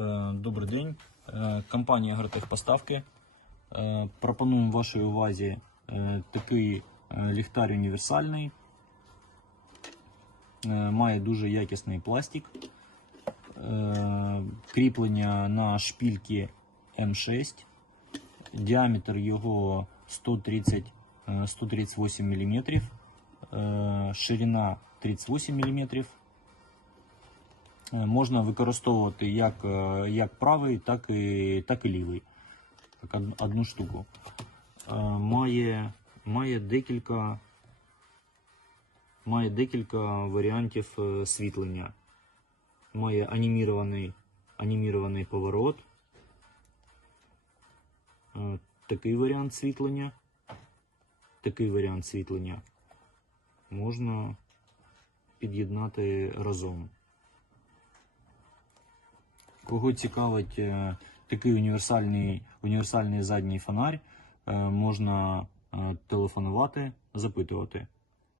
Е, Добрий день. Е, Компанія Агротехпоставки. Е, Пропонуємо вашій увазі такий ліхтар універсальний. Має дуже якісний пластик. Кріплення на шпільки М6. Діаметр його 130, е, 138 мм. Ширина 38 мм. Можна використовувати як, е, як правий, так і, так і лівий. Так, одну штуку. Е, Має, має, декілька, має декілька варіантів е, світлення. Має анімірований, анімірований поворот. Такий варіант світлення. Такий варіант світлення можна під'єднати разом. Кого цікавить е, такий універсальний, універсальний задній фонарь, е, можна е, телефонувати, запитувати.